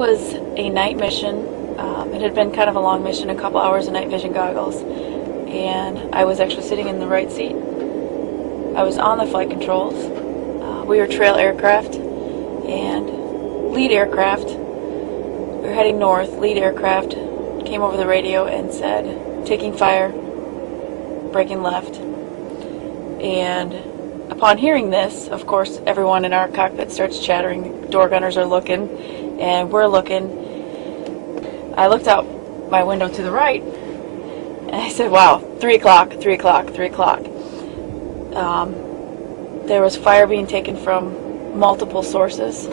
Was a night mission. It had been kind of a long mission, a couple hours of night vision goggles, and I was actually sitting in the right seat. I was on the flight controls. We were trail aircraft, and lead aircraft, we were heading north. Lead aircraft came over the radio and said, taking fire, braking left. And upon hearing this, of course, everyone in our cockpit starts chattering. Door gunners are looking, and we're looking. I looked out my window to the right, and I said, wow, 3 o'clock, 3 o'clock, 3 o'clock. There was fire being taken from multiple sources.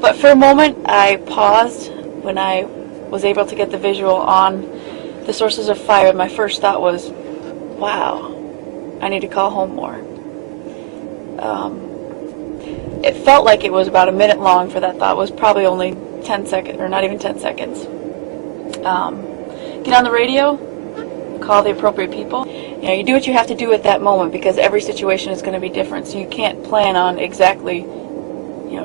But for a moment, I paused when I was able to get the visual on the sources of fire. My first thought was, wow, I need to call home more. It felt like it was about a minute long for that thought. It was probably only 10 seconds, or not even 10 seconds. Get on the radio, call the appropriate people. You know, you do what you have to do at that moment because every situation is going to be different, so you can't plan on exactly,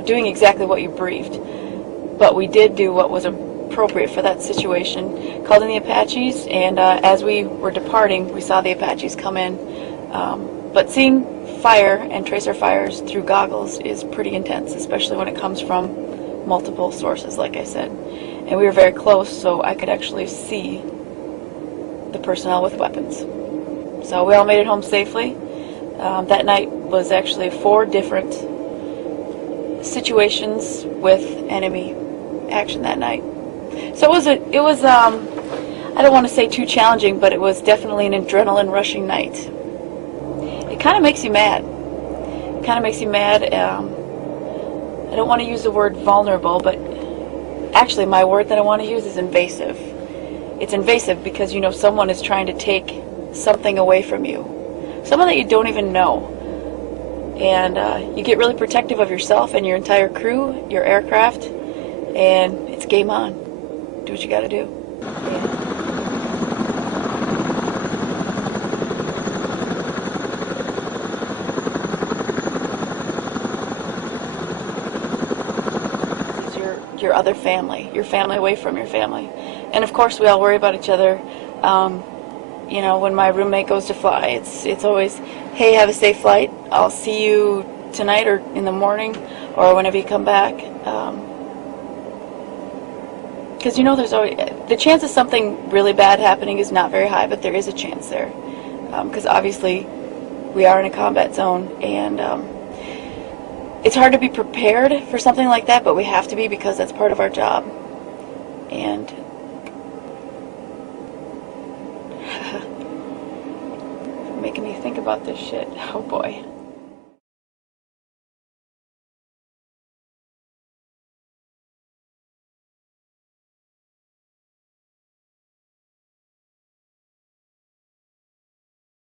doing exactly what you briefed. But we did do what was appropriate for that situation. Called in the Apaches, and as we were departing, we saw the Apaches come in. But seeing fire and tracer fires through goggles is pretty intense, especially when it comes from multiple sources, like I said. And we were very close, so I could actually see the personnel with weapons. So we all made it home safely. That night was actually 4 different situations with enemy action that night. So it was I don't want to say too challenging, but it was definitely an adrenaline rushing night. It kind of makes you mad. It kind of makes you mad. I don't want to use the word vulnerable, but actually my word that I want to use is invasive. It's invasive because someone is trying to take something away from you. Someone that you don't even know. And you get really protective of yourself and your entire crew, your aircraft, and it's game on. Do what you gotta do. Yeah. Your other family, your family away from your family. And of course we all worry about each other. When my roommate goes to fly, it's always, hey, have a safe flight, I'll see you tonight or in the morning or whenever you come back. Because there's always, the chance of something really bad happening is not very high, but there is a chance there. Because obviously we are in a combat zone, and it's hard to be prepared for something like that, but we have to be because that's part of our job. And making me think about this shit. Oh boy.